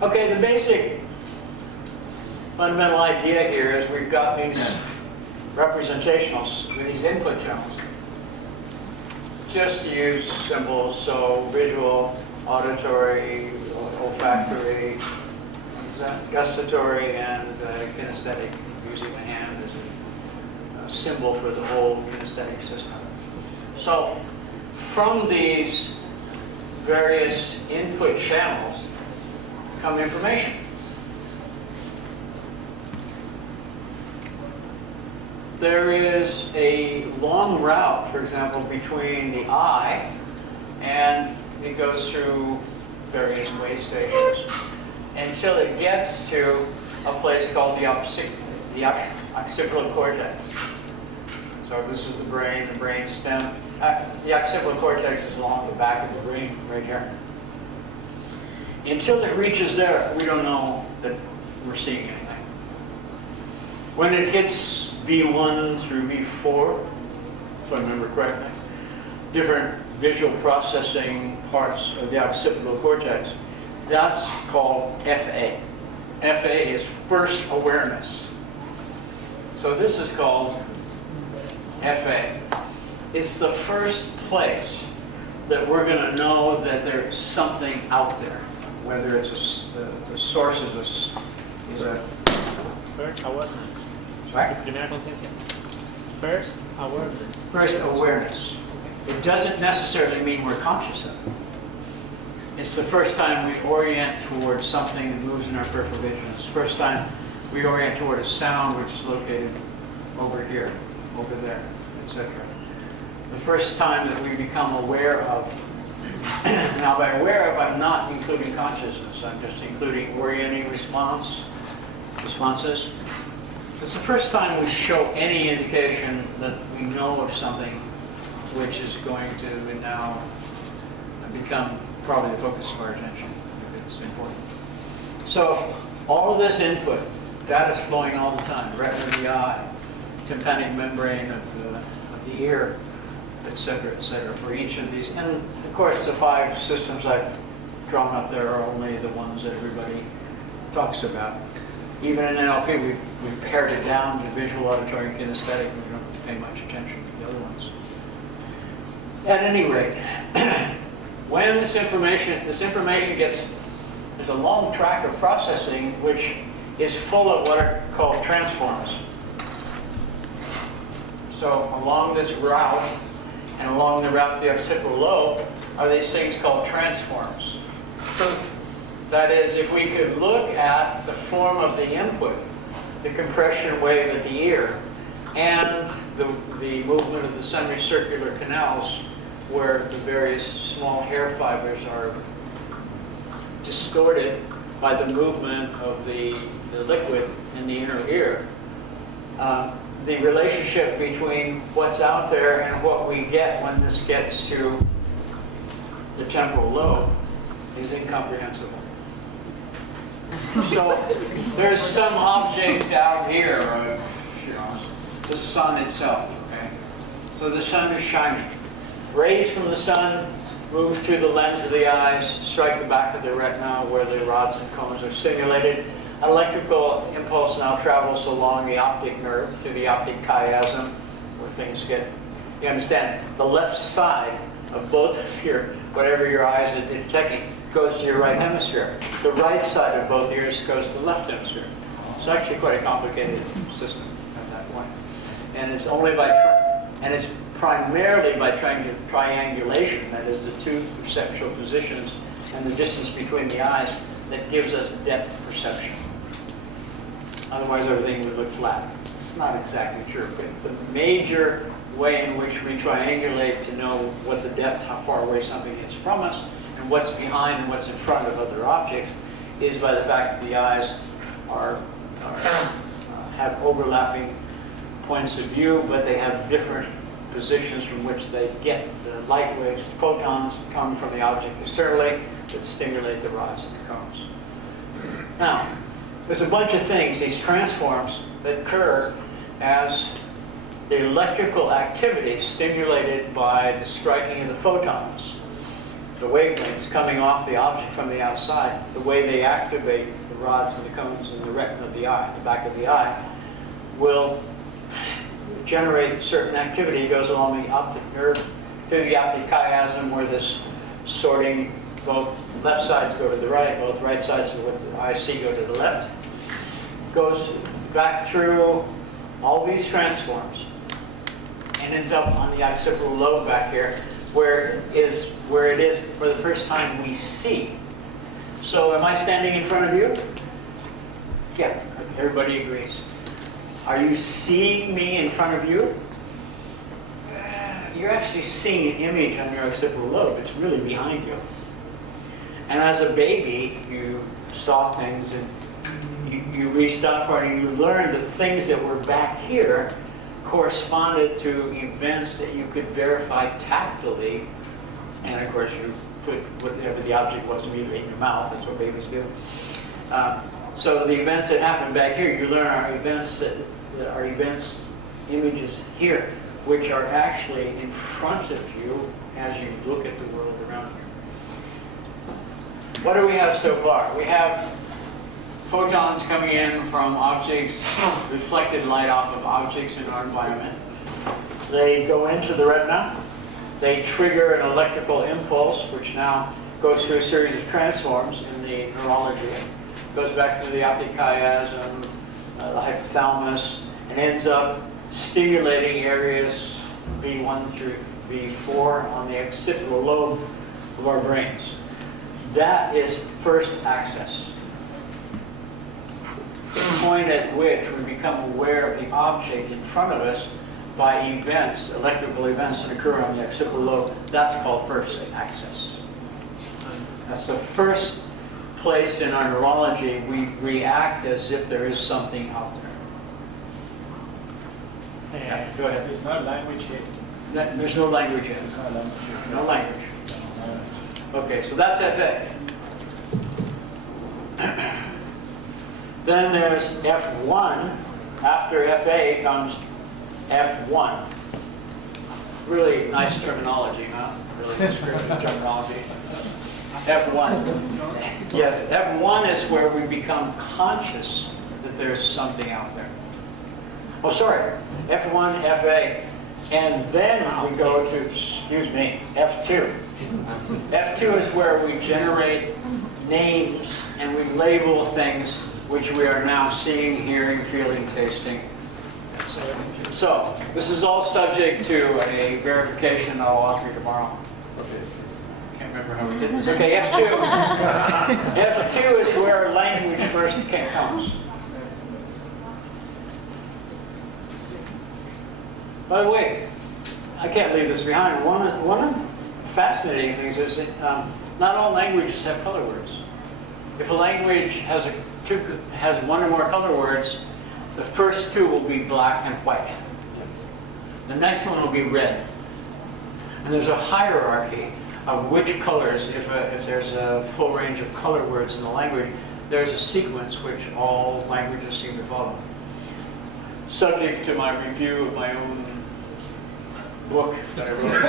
Okay, the basic fundamental idea here is we've got these representationals, these input channels. Just to use symbols, so visual, auditory, olfactory, gustatory, and kinesthetic, using the hand as a symbol for the whole kinesthetic system. So from these various input channels come information. There is a long route, for example, between the eye, and it goes through various way stations until it gets to a place called the occipital cortex. So this is the brain stem. The occipital cortex is along the back of the brain, right here. Until it reaches there, we don't know that we're seeing anything. When it hits V1 through V4, if I remember correctly, different visual processing parts of the occipital cortex, that's called FA. FA is first awareness. So this is called FA. It's the first place that we're going to know that there's something out there, whether it's the source is a First awareness. Sorry? Primera conciencia. First awareness. First awareness. It doesn't necessarily mean we're conscious of it. It's the first time we orient towards something that moves in our peripheral vision. It's the first time we orient toward a sound which is located over here, over there, etc. The first time that we become aware of. Now by aware of, I'm not including consciousness. I'm just including orienting responses. It's the first time we show any indication that we know of something which is going to now become probably the focus of our attention. It's important. So all of this input, data is flowing all the time. Retina of the eye, tympanic membrane of the ear, etc., for each of these. And of course, the 5 systems I've drawn up there are only the ones that everybody talks about. Even in NLP, we've pared it down to visual, auditory, and kinesthetic. We don't pay much attention to the other ones. At any rate, when this information gets, there's a long track of processing which is full of what are called transforms. So along this route, and along the route of the occipital lobe, are these things called transforms. That is, if we could look at the form of the input, the compression wave at the ear, and the movement of the semicircular canals where the various small hair fibers are distorted by the movement of the liquid in the inner ear, the relationship between what's out there and what we get when this gets to the temporal lobe is incomprehensible. So there's some object out here, the sun itself. Okay? So the sun is shining. Rays from the sun move through the lens of the eyes, strike the back of the retina where the rods and cones are stimulated. An electrical impulse now travels along the optic nerve through the optic chiasm where things get, you understand, the left side of both of whatever your eyes are detecting goes to your right hemisphere. The right side of both ears goes to the left hemisphere. It's actually quite a complicated system at that point. And it's only it's primarily by triangulation, that is the 2 perceptual positions and the distance between the eyes, that gives us depth perception. Otherwise everything would look flat. It's not exactly true, but the major way in which we triangulate to know what the depth, how far away something is from us, and what's behind and what's in front of other objects, is by the fact that the eyes have overlapping points of view, but they have different positions from which they get the light waves. The photons come from the object externally that stimulate the rods and the cones. Now, there's a bunch of things, these transforms, that occur as the electrical activity stimulated by the striking of the photons the wavelengths coming off the object from the outside, the way they activate the rods and the cones in the retina of the eye, the back of the eye, will generate certain activity. It goes along the optic nerve through the optic chiasm, where this sorting, both left sides go to the right, both right sides of what the eye see go to the left, goes back through all these transforms and ends up on the occipital lobe back here, where it is for the first time we see. So am I standing in front of you? Yeah, everybody agrees. Are you seeing me in front of you? You're actually seeing an image on your occipital lobe. It's really behind you. And as a baby, you saw things and you reached out for it, and you learned the things that were back here corresponded to events that you could verify tactily. And of course, you put whatever the object was immediately in your mouth. That's what babies do. So the events that happen back here, you learn are events images here, which are actually in front of you as you look at the world around you. What do we have so far? We have photons coming in from objects, reflected light off of objects in our environment. They go into the retina. They trigger an electrical impulse, which now goes through a series of transforms in the neurology. Goes back to the optic chiasm, the hypothalamus, and ends up stimulating areas B1 through B4 on the occipital lobe of our brains. That is first access. The point at which we become aware of the object in front of us by events, electrical events that occur on the occipital lobe, that's called first access. That's the first place in our neurology we react as if there is something out there. Yeah, go ahead. There's no language yet. There's no language yet. There's no language yet. No language. Okay, so that's FA. Then there's F1. After FA comes F1. Really nice terminology, huh? Really descriptive terminology. F1. Yes, F1 is where we become conscious that there's something out there. Oh, sorry. F1, FA. And then we go to, F2. F2 is where we generate names and we label things which we are now seeing, hearing, feeling, tasting. So, this is all subject to a verification I'll offer you tomorrow. Can't remember how we did this. Okay, F2. F2 is where language first comes. By the way, I can't leave this behind. One of the fascinating things is that not all languages have color words. If a language has one or more color words, the first two will be black and white. The next one will be red. And there's a hierarchy of which colors, if there's a full range of color words in the language, there's a sequence which all languages seem to follow. Subject to my review of my own book that I wrote,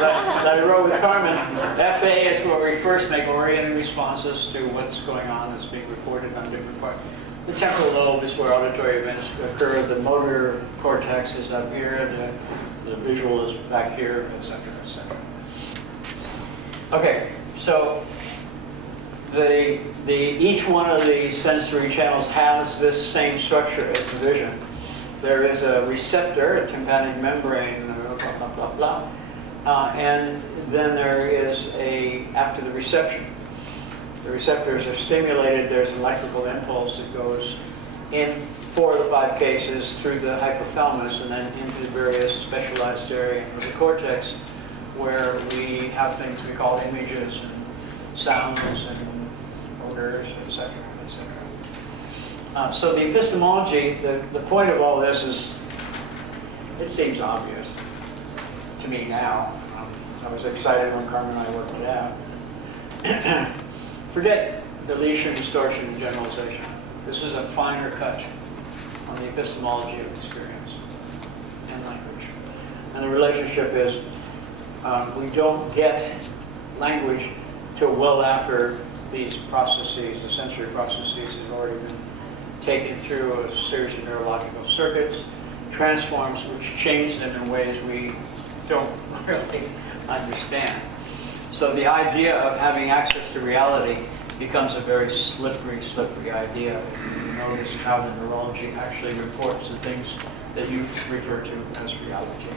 that I wrote with Carmen. FA is where we first make oriented responses to what's going on that's being reported on different parts. The temporal lobe is where auditory events occur. The motor cortex is up here. The visual is back here, etc., etc. Okay, so each one of the sensory channels has this same structure as the vision. There is a receptor, a tympanic membrane, blah, blah, blah, blah. And then there is after the reception. The receptors are stimulated, there's an electrical impulse that goes in 4 of the 5 cases through the hypothalamus and then into the various specialized area of the cortex where we have things we call images and sounds and odors, etc., etc. So the epistemology, the point of all this is, it seems obvious to me now. I was excited when Carmen and I worked it out. Forget deletion, distortion, and generalization. This is a finer cut on the epistemology of experience and language. And the relationship is We don't get language till well after these processes, the sensory processes, have already been taken through a series of neurological circuits, transforms which change them in ways we don't really understand. So the idea of having access to reality becomes a very slippery idea. You notice how the neurology actually reports the things that you refer to as reality.